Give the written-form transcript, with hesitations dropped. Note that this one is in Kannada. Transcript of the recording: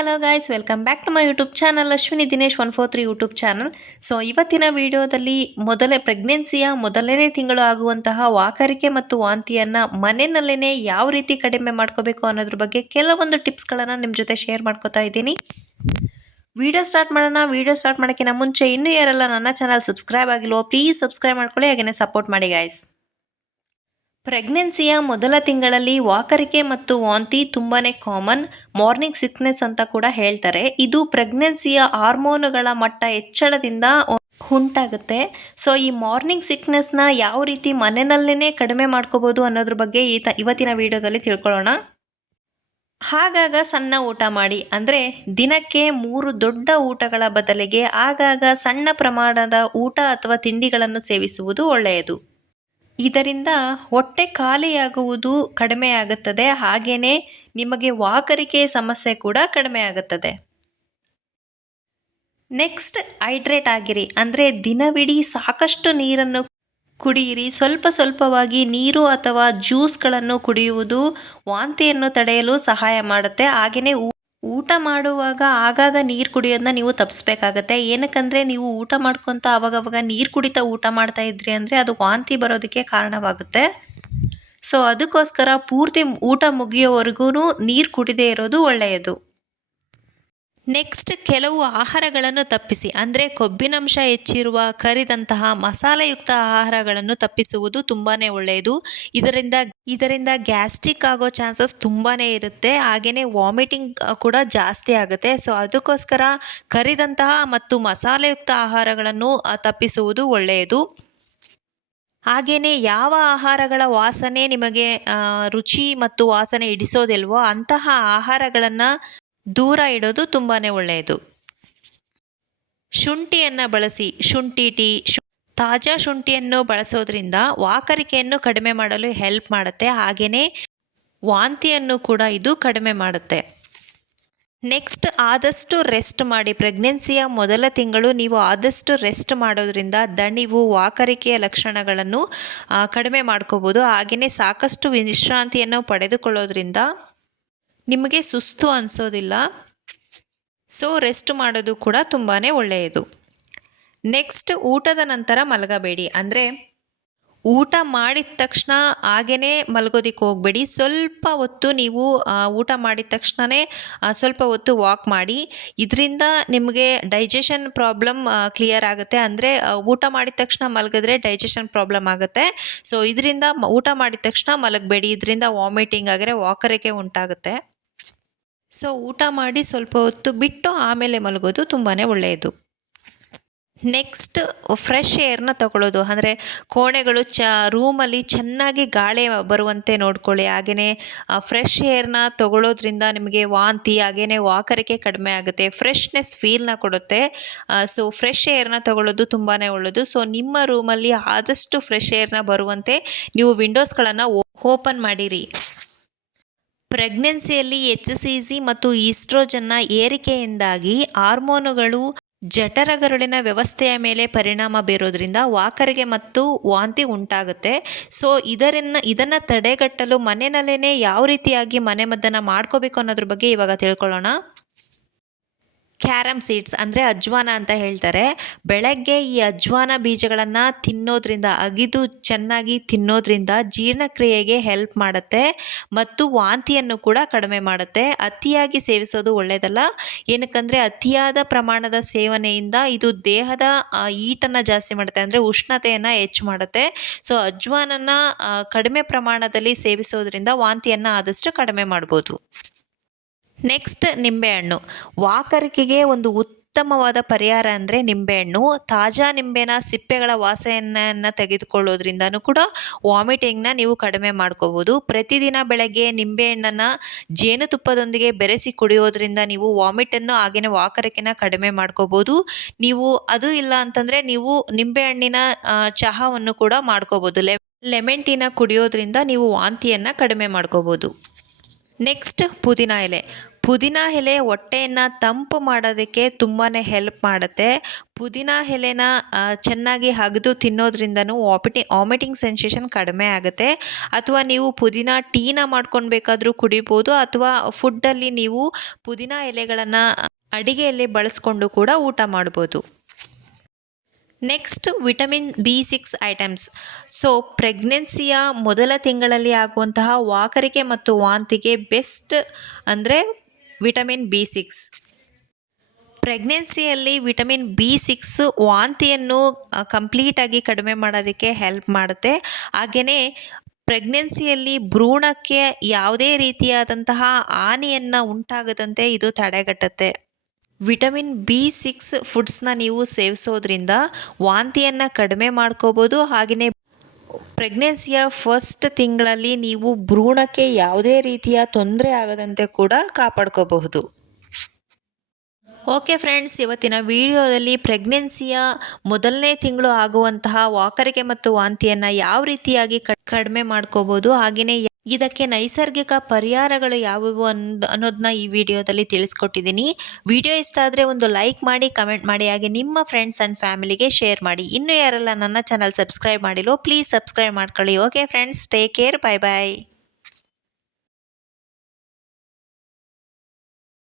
Hello guys, welcome back to my YouTube channel Ashwini Dinesh 143 YouTube channel. So ಇವತ್ತಿನ ವಿಡಿಯೋದಲ್ಲಿ ಪ್ರೆಗ್ನೆನ್ಸಿಯ ಮೊದಲನೇ ತಿಂಗಳು ಆಗುವಂತಹ ವಾಕರಿಕೆ ಮತ್ತು ವಾಂತಿಯನ್ನು ಮನೆಯಲ್ಲೇ ಯಾವ ರೀತಿ ಕಡಿಮೆ ಮಾಡ್ಕೋಬೇಕು ಅನ್ನೋದ್ರ ಬಗ್ಗೆ ಕೆಲವೊಂದು ಟಿಪ್ಸ್ಗಳನ್ನು ನಿಮ್ಮ ಜೊತೆ ಶೇರ್ ಮಾಡ್ಕೋತಾ ಇದ್ದೀನಿ. ವಿಡಿಯೋ ಸ್ಟಾರ್ಟ್ ಮಾಡೋಣ. ವಿಡಿಯೋ ಸ್ಟಾರ್ಟ್ ಮಾಡೋಕ್ಕಿಂತ ಮುಂಚೆ ಇನ್ನೂ ಯಾರೆಲ್ಲ ನನ್ನ ಚಾನಲ್ ಸಬ್ಸ್ಕ್ರೈಬ್ ಆಗಿಲ್ವೋ ಪ್ಲೀಸ್ ಸಬ್ಸ್ಕ್ರೈಬ್ ಮಾಡ್ಕೊಳ್ಳಿ, ಹಾಗೆಯೇ ಸಪೋರ್ಟ್ ಮಾಡಿ ಗಾಯ್ಸ್. ಪ್ರೆಗ್ನೆನ್ಸಿಯ ಮೊದಲ ತಿಂಗಳಲ್ಲಿ ವಾಕರಿಕೆ ಮತ್ತು ವಾಂತಿ ತುಂಬಾ ಕಾಮನ್, ಮಾರ್ನಿಂಗ್ ಸಿಕ್ನೆಸ್ ಅಂತ ಕೂಡ ಹೇಳ್ತಾರೆ. ಇದು ಪ್ರೆಗ್ನೆನ್ಸಿಯ ಹಾರ್ಮೋನುಗಳ ಮಟ್ಟ ಹೆಚ್ಚಳದಿಂದ ಉಂಟಾಗುತ್ತೆ. ಸೊ ಈ ಮಾರ್ನಿಂಗ್ ಸಿಕ್ನೆಸ್ನ ಯಾವ ರೀತಿ ಮನೆಯಲ್ಲೇ ಕಡಿಮೆ ಮಾಡ್ಕೋಬೋದು ಅನ್ನೋದ್ರ ಬಗ್ಗೆ ಇವತ್ತಿನ ವಿಡಿಯೋದಲ್ಲಿ ತಿಳ್ಕೊಳ್ಳೋಣ. ಆಗಾಗ ಸಣ್ಣ ಊಟ ಮಾಡಿ, ಅಂದರೆ ದಿನಕ್ಕೆ 3 ದೊಡ್ಡ ಊಟಗಳ ಬದಲಿಗೆ ಆಗಾಗ ಸಣ್ಣ ಪ್ರಮಾಣದ ಊಟ ಅಥವಾ ತಿಂಡಿಗಳನ್ನು ಸೇವಿಸುವುದು ಒಳ್ಳೆಯದು. ಇದರಿಂದ ಹೊಟ್ಟೆ ಖಾಲಿಯಾಗುವುದು ಕಡಿಮೆ ಆಗುತ್ತದೆ, ಹಾಗೆಯೇ ನಿಮಗೆ ವಾಕರಿಕೆ ಸಮಸ್ಯೆ ಕೂಡ ಕಡಿಮೆ ಆಗುತ್ತದೆ. ನೆಕ್ಸ್ಟ್, ಹೈಡ್ರೇಟ್ ಆಗಿರಿ, ಅಂದರೆ ದಿನವಿಡೀ ಸಾಕಷ್ಟು ನೀರನ್ನು ಕುಡಿಯಿರಿ. ಸ್ವಲ್ಪವಾಗಿ ನೀರು ಅಥವಾ ಜ್ಯೂಸ್ಗಳನ್ನು ಕುಡಿಯುವುದು ವಾಂತಿಯನ್ನು ತಡೆಯಲು ಸಹಾಯ ಮಾಡುತ್ತೆ. ಹಾಗೆಯೇ ಊಟ ಮಾಡುವಾಗ ಆಗಾಗ ನೀರು ಕುಡಿಯೋದನ್ನ ನೀವು ತಪ್ಪಿಸ್ಬೇಕಾಗತ್ತೆ. ಏನಕ್ಕಂದರೆ ನೀವು ಊಟ ಮಾಡ್ಕೊತ ಅವಾಗವಾಗ ನೀರು ಕುಡಿತಾ ಊಟ ಮಾಡ್ತಾ ಇದ್ರಿ ಅಂದರೆ ಅದು ವಾಂತಿ ಬರೋದಕ್ಕೆ ಕಾರಣವಾಗುತ್ತೆ. ಸೊ ಅದಕ್ಕೋಸ್ಕರ ಪೂರ್ತಿ ಊಟ ಮುಗಿಯೋವರೆಗೂ ನೀರು ಕುಡಿದೇ ಇರೋದು ಒಳ್ಳೆಯದು. ನೆಕ್ಸ್ಟ್, ಕೆಲವು ಆಹಾರಗಳನ್ನು ತಪ್ಪಿಸಿ, ಅಂದರೆ ಕೊಬ್ಬಿನಂಶ ಹೆಚ್ಚಿರುವ ಕರಿದಂತಹ ಮಸಾಲೆಯುಕ್ತ ಆಹಾರಗಳನ್ನು ತಪ್ಪಿಸುವುದು ತುಂಬಾ ಒಳ್ಳೆಯದು. ಇದರಿಂದ ಗ್ಯಾಸ್ಟ್ರಿಕ್ ಆಗೋ ಚಾನ್ಸಸ್ ತುಂಬಾ ಇರುತ್ತೆ, ಹಾಗೆಯೇ ವಾಮಿಟಿಂಗ್ ಕೂಡ ಜಾಸ್ತಿ ಆಗುತ್ತೆ. ಸೊ ಅದಕ್ಕೋಸ್ಕರ ಕರಿದಂತಹ ಮತ್ತು ಮಸಾಲೆಯುಕ್ತ ಆಹಾರಗಳನ್ನು ತಪ್ಪಿಸುವುದು ಒಳ್ಳೆಯದು. ಹಾಗೆಯೇ ಯಾವ ಆಹಾರಗಳ ವಾಸನೆ ನಿಮಗೆ ರುಚಿ ಮತ್ತು ವಾಸನೆ ಹಿಡಿಸೋದಿಲ್ವೋ ಅಂತಹ ಆಹಾರಗಳನ್ನು ದೂರ ಇಡೋದು ತುಂಬಾ ಒಳ್ಳೆಯದು. ಶುಂಠಿಯನ್ನು ಬಳಸಿ, ಶುಂಠಿ ಟೀ, ತಾಜಾ ಶುಂಠಿಯನ್ನು ಬಳಸೋದ್ರಿಂದ ವಾಕರಿಕೆಯನ್ನು ಕಡಿಮೆ ಮಾಡಲು ಹೆಲ್ಪ್ ಮಾಡುತ್ತೆ, ಹಾಗೆಯೇ ವಾಂತಿಯನ್ನು ಕೂಡ ಇದು ಕಡಿಮೆ ಮಾಡುತ್ತೆ. ನೆಕ್ಸ್ಟ್, ಆದಷ್ಟು ರೆಸ್ಟ್ ಮಾಡಿ. ಪ್ರೆಗ್ನೆನ್ಸಿಯ ಮೊದಲ ತಿಂಗಳು ನೀವು ಆದಷ್ಟು ರೆಸ್ಟ್ ಮಾಡೋದ್ರಿಂದ ದಣಿವು, ವಾಕರಿಕೆಯ ಲಕ್ಷಣಗಳನ್ನು ಕಡಿಮೆ ಮಾಡ್ಕೋಬೋದು. ಹಾಗೆಯೇ ಸಾಕಷ್ಟು ವಿಶ್ರಾಂತಿಯನ್ನು ಪಡೆದುಕೊಳ್ಳೋದ್ರಿಂದ ನಿಮಗೆ ಸುಸ್ತು ಅನಿಸೋದಿಲ್ಲ. ಸೊ ರೆಸ್ಟ್ ಮಾಡೋದು ಕೂಡ ತುಂಬಾ ಒಳ್ಳೆಯದು. ನೆಕ್ಸ್ಟ್, ಊಟದ ನಂತರ ಮಲಗಬೇಡಿ, ಅಂದರೆ ಊಟ ಮಾಡಿದ ತಕ್ಷಣ ಹಾಗೇ ಮಲಗೋದಕ್ಕೆ ಹೋಗಬೇಡಿ. ಸ್ವಲ್ಪ ಹೊತ್ತು ನೀವು ಊಟ ಮಾಡಿದ ತಕ್ಷಣವೇ ಸ್ವಲ್ಪ ಹೊತ್ತು ವಾಕ್ ಮಾಡಿ. ಇದರಿಂದ ನಿಮಗೆ ಡೈಜೆಷನ್ ಪ್ರಾಬ್ಲಮ್ ಕ್ಲಿಯರ್ ಆಗುತ್ತೆ. ಅಂದರೆ ಊಟ ಮಾಡಿದ ತಕ್ಷಣ ಮಲಗಿದ್ರೆ ಡೈಜೆಷನ್ ಪ್ರಾಬ್ಲಮ್ ಆಗುತ್ತೆ. ಸೊ ಇದರಿಂದ ಊಟ ಮಾಡಿದ ತಕ್ಷಣ ಮಲಗಬೇಡಿ, ಇದರಿಂದ ವಾಮಿಟಿಂಗ್ ಆಗಿದ್ರೆ ವಾಕರಿಕೆ ಉಂಟಾಗುತ್ತೆ. ಸೊ ಊಟ ಮಾಡಿ ಸ್ವಲ್ಪ ಹೊತ್ತು ಬಿಟ್ಟು ಆಮೇಲೆ ಮಲಗೋದು ತುಂಬಾ ಒಳ್ಳೆಯದು. ನೆಕ್ಸ್ಟ್, ಫ್ರೆಶ್ ಏರ್ನ ತಗೊಳ್ಳೋದು, ಅಂದರೆ ಕೋಣೆಗಳು ರೂಮಲ್ಲಿ ಚೆನ್ನಾಗಿ ಗಾಳಿ ಬರುವಂತೆ ನೋಡ್ಕೊಳ್ಳಿ. ಹಾಗೆಯೇ ಫ್ರೆಶ್ ಏರ್ನ ತಗೊಳ್ಳೋದ್ರಿಂದ ನಿಮಗೆ ವಾಂತಿ ಹಾಗೆಯೇ ವಾಕರಿಕೆ ಕಡಿಮೆ ಆಗುತ್ತೆ, ಫ್ರೆಶ್ನೆಸ್ ಫೀಲ್ನ ಕೊಡುತ್ತೆ. ಸೊ ಫ್ರೆಶ್ ಏರ್ನ ತಗೊಳ್ಳೋದು ತುಂಬಾ ಒಳ್ಳೆಯದು. ಸೊ ನಿಮ್ಮ ರೂಮಲ್ಲಿ ಆದಷ್ಟು ಫ್ರೆಶ್ ಏರ್ನ ಬರುವಂತೆ ನೀವು ವಿಂಡೋಸ್ಗಳನ್ನು ಓಪನ್ ಮಾಡಿರಿ. ಪ್ರೆಗ್ನೆನ್ಸಿಯಲ್ಲಿ HCG ಮತ್ತು ಈಸ್ಟ್ರೋಜನ್ನ ಏರಿಕೆಯಿಂದಾಗಿ ಹಾರ್ಮೋನುಗಳು ಜಠರಗರುಳಿನ ವ್ಯವಸ್ಥೆಯ ಮೇಲೆ ಪರಿಣಾಮ ಬೀರೋದ್ರಿಂದ ವಾಕರಿಕೆ ಮತ್ತು ವಾಂತಿ ಉಂಟಾಗುತ್ತೆ. ಸೊ ಇದನ್ನು ತಡೆಗಟ್ಟಲು ಮನೆಯಲ್ಲೇ ಯಾವ ರೀತಿಯಾಗಿ ಮನೆಮದ್ದನ್ನು ಮಾಡ್ಕೋಬೇಕು ಅನ್ನೋದ್ರ ಬಗ್ಗೆ ಇವಾಗ ತಿಳ್ಕೊಳ್ಳೋಣ. ಕ್ಯಾರಮ್ ಸೀಡ್ಸ್, ಅಂದರೆ ಅಜ್ವಾನ ಅಂತ ಹೇಳ್ತಾರೆ. ಬೆಳಗ್ಗೆ ಈ ಅಜ್ವಾನ ಬೀಜಗಳನ್ನು ತಿನ್ನೋದ್ರಿಂದ, ಅಗಿದು ಚೆನ್ನಾಗಿ ತಿನ್ನೋದ್ರಿಂದ ಜೀರ್ಣಕ್ರಿಯೆಗೆ ಹೆಲ್ಪ್ ಮಾಡುತ್ತೆ ಮತ್ತು ವಾಂತಿಯನ್ನು ಕೂಡ ಕಡಿಮೆ ಮಾಡುತ್ತೆ. ಅತಿಯಾಗಿ ಸೇವಿಸೋದು ಒಳ್ಳೆಯದಲ್ಲ, ಏನಕ್ಕಂದರೆ ಅತಿಯಾದ ಪ್ರಮಾಣದ ಸೇವನೆಯಿಂದ ಇದು ದೇಹದ ಹೀಟನ್ನು ಜಾಸ್ತಿ ಮಾಡುತ್ತೆ, ಅಂದರೆ ಉಷ್ಣತೆಯನ್ನು ಹೆಚ್ಚು ಮಾಡುತ್ತೆ. ಸೊ ಅಜ್ವಾನನ್ನು ಕಡಿಮೆ ಪ್ರಮಾಣದಲ್ಲಿ ಸೇವಿಸೋದ್ರಿಂದ ವಾಂತಿಯನ್ನು ಆದಷ್ಟು ಕಡಿಮೆ ಮಾಡ್ಬೋದು. ನೆಕ್ಸ್ಟ್, ನಿಂಬೆಹಣ್ಣು. ವಾಕರಿಕೆಗೆ ಒಂದು ಉತ್ತಮವಾದ ಪರಿಹಾರ ಅಂದರೆ ನಿಂಬೆಹಣ್ಣು. ತಾಜಾ ನಿಂಬೆನ ಸಿಪ್ಪೆಗಳ ವಾಸನೆಯನ್ನು ತೆಗೆದುಕೊಳ್ಳೋದ್ರಿಂದನೂ ಕೂಡ ವಾಮಿಟಿಂಗ್ನ ನೀವು ಕಡಿಮೆ ಮಾಡ್ಕೋಬೋದು. ಪ್ರತಿದಿನ ಬೆಳಗ್ಗೆ ನಿಂಬೆಹಣ್ಣನ್ನು ಜೇನುತುಪ್ಪದೊಂದಿಗೆ ಬೆರೆಸಿ ಕುಡಿಯೋದ್ರಿಂದ ನೀವು ವಾಮಿಟನ್ನು ಹಾಗೆಯೇ ವಾಕರಿಕೆನ ಕಡಿಮೆ ಮಾಡ್ಕೋಬೋದು. ನೀವು ಅದು ಇಲ್ಲ ಅಂತಂದರೆ ನೀವು ನಿಂಬೆಹಣ್ಣಿನ ಚಹಾವನ್ನು ಕೂಡ ಮಾಡ್ಕೋಬೋದು. ಲೆಮನ್ ಟೀನ ಕುಡಿಯೋದ್ರಿಂದ ನೀವು ವಾಂತಿಯನ್ನು ಕಡಿಮೆ ಮಾಡ್ಕೋಬೋದು. ನೆಕ್ಸ್ಟ್, ಪುದೀನ ಎಲೆ. ಪುದೀನ ಎಲೆ ಹೊಟ್ಟೆಯನ್ನು ತಂಪು ಮಾಡೋದಕ್ಕೆ ತುಂಬಾ ಹೆಲ್ಪ್ ಮಾಡುತ್ತೆ. ಪುದೀನ ಎಲೆನ ಚೆನ್ನಾಗಿ ಅಗೆದು ತಿನ್ನೋದ್ರಿಂದನೂ ವಾಮಿಟಿಂಗ್ ಸೆನ್ಸೇಷನ್ ಕಡಿಮೆ ಆಗುತ್ತೆ. ಅಥವಾ ನೀವು ಪುದೀನ ಟೀನ ಮಾಡ್ಕೊಂಡು ಬೇಕಾದರೂ ಕುಡಿಬೋದು, ಅಥವಾ ಫುಡ್ಡಲ್ಲಿ ನೀವು ಪುದೀನ ಎಲೆಗಳನ್ನು ಅಡಿಗೆಯಲ್ಲಿ ಬಳಸ್ಕೊಂಡು ಕೂಡ ಊಟ ಮಾಡ್ಬೋದು. Next vitamin B6 items. So ಪ್ರೆಗ್ನೆನ್ಸಿಯ ಮೊದಲ ತಿಂಗಳಲ್ಲಿ ಆಗುವಂತಹ ವಾಕರಿಕೆ ಮತ್ತು ವಾಂತಿಗೆ ಬೆಸ್ಟ್ ಅಂದರೆ ವಿಟಮಿನ್ B6. ಪ್ರೆಗ್ನೆನ್ಸಿಯಲ್ಲಿ ವಿಟಮಿನ್ B6 ವಾಂತಿಯನ್ನು ಕಂಪ್ಲೀಟಾಗಿ ಕಡಿಮೆ ಮಾಡೋದಕ್ಕೆ ಹೆಲ್ಪ್ ಮಾಡುತ್ತೆ. ಹಾಗೆಯೇ ಪ್ರೆಗ್ನೆನ್ಸಿಯಲ್ಲಿ ಭ್ರೂಣಕ್ಕೆ ಯಾವುದೇ ರೀತಿಯಾದಂತಹ ಹಾನಿಯನ್ನು ಉಂಟಾಗದಂತೆ ಇದು ತಡೆಗಟ್ಟುತ್ತೆ. ವಿಟಮಿನ್ B6 ಫುಡ್ಸ್ನ ನೀವು ಸೇವಿಸೋದ್ರಿಂದ ವಾಂತಿಯನ್ನು ಕಡಿಮೆ ಮಾಡ್ಕೋಬೋದು. ಹಾಗೆಯೇ ಪ್ರೆಗ್ನೆನ್ಸಿಯ ಫಸ್ಟ್ ತಿಂಗಳಲ್ಲಿ ನೀವು ಭ್ರೂಣಕ್ಕೆ ಯಾವುದೇ ರೀತಿಯ ತೊಂದರೆ ಆಗದಂತೆ ಕೂಡ ಕಾಪಾಡ್ಕೋಬಹುದು. ಓಕೆ ಫ್ರೆಂಡ್ಸ್, ಇವತ್ತಿನ ವಿಡಿಯೋದಲ್ಲಿ ಪ್ರೆಗ್ನೆನ್ಸಿಯ ಮೊದಲನೇ ತಿಂಗಳು ಆಗುವಂತಹ ವಾಕರಿಕೆ ಮತ್ತು ವಾಂತಿಯನ್ನು ಯಾವ ರೀತಿಯಾಗಿ ಕಡಿಮೆ ಮಾಡ್ಕೋಬೋದು, ಹಾಗೆಯೇ ಇದಕ್ಕೆ ನೈಸರ್ಗಿಕ ಪರಿಹಾರಗಳು ಯಾವುವು ಅನ್ನೋದನ್ನ ಈ ವಿಡಿಯೋದಲ್ಲಿ ತಿಳಿಸ್ಕೊಟ್ಟಿದ್ದೀನಿ. ವಿಡಿಯೋ ಇಷ್ಟ ಆದರೆ ಒಂದು ಲೈಕ್ ಮಾಡಿ, ಕಮೆಂಟ್ ಮಾಡಿ, ಹಾಗೆ ನಿಮ್ಮ ಫ್ರೆಂಡ್ಸ್ ಆ್ಯಂಡ್ ಫ್ಯಾಮಿಲಿಗೆ ಶೇರ್ ಮಾಡಿ. ಇನ್ನೂ ಯಾರೆಲ್ಲ ನನ್ನ ಚಾನಲ್ ಸಬ್ಸ್ಕ್ರೈಬ್ ಮಾಡಿಲ್ಲೋ ಪ್ಲೀಸ್ ಸಬ್ಸ್ಕ್ರೈಬ್ ಮಾಡ್ಕೊಳ್ಳಿ. Okay friends, take care, bye ಬಾಯ್.